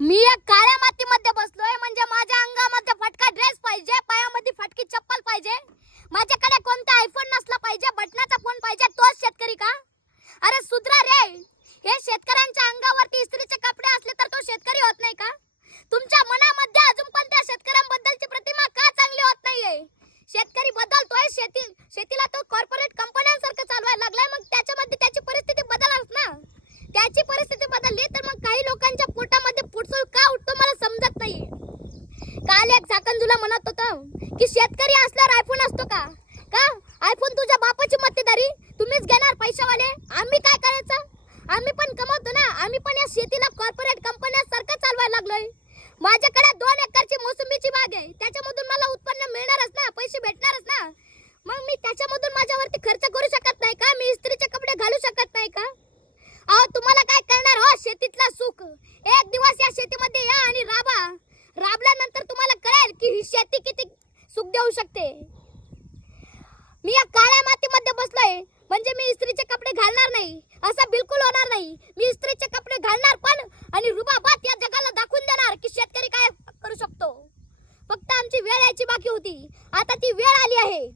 मी एक काळ्या मातीमध्ये बसलोय म्हणजे माझ्या अंगामध्ये फटका ड्रेस पाहिजे, पायामध्ये फटकी चप्पल पाहिजे, माझ्याकडे कोणता आयफोन नसला पाहिजे, बटनाचा फोन पाहिजे, तोच शेतकरी का? अरे सुधरा रे. हे शेतकऱ्यांच्या अंगावरती इस्त्रीचे कपडे असले तर तो शेतकरी होत नाही का? तुमच्या मनामध्ये अजून पण त्या शेतकऱ्यांबद्दलची प्रतिमा का चांगली होत नाहीये? शेतकरी बदलतोय, शेतीला तो कॉर्पोरेट कंपन्यांसारखं चालवायला लागलाय, मग त्याच्यामध्ये त्याची परिस्थिती बदलणार ना. त्याची परिस्थिती बदलली तर मग काही लोकांच्या पोटामध्ये पुडसूळ का उठतो मला समजत नाही. काल एक झाकणझुला म्हणत होतं की शेतकरी असल्यावर आयफोन असतो का? आयफोन तुझ्या बापाची मक्तेदारी, तुम्हीच घेणार पैशावाले, आम्ही काय करायचं? आम्ही पण कमवतो ना, आम्ही पण या शेतीला कॉर्पोरेट कंपन्यांसारखं चालवायला लागलोय. माझ्याकडे 2 एकरची मोसंबीची बाग आहे, त्याच्यामधून मला उत्पन्न मिळणारच ना, पैसे भेटणारच ना. मग मी त्याच्यामधून माझ्यावरती खर्च करू शकत नाही का? मी इस्त्रीचे कपडे घालू शकत नाही का? अहो तुम्हाला काय करणार हो शेतीतला सुख? एक दिवस या शेतीमध्ये या आणि राबा. राबल्यानंतर तुम्हाला कळेल की ही शेती किती सुख देऊ शकते. मी या काळ्या मातीमध्ये बसलोय म्हणजे मी इस्त्रीचे कपडे घालणार नाही असं बिलकुल होणार नाही. मी इस्त्रीचे कपडे घालणार पण आणि रुबाबात या जगाला दाखवून देणार की शेतकरी काय करू शकतो. फक्त आमची वेळ यायची बाकी होती, आता ती वेळ आली आहे.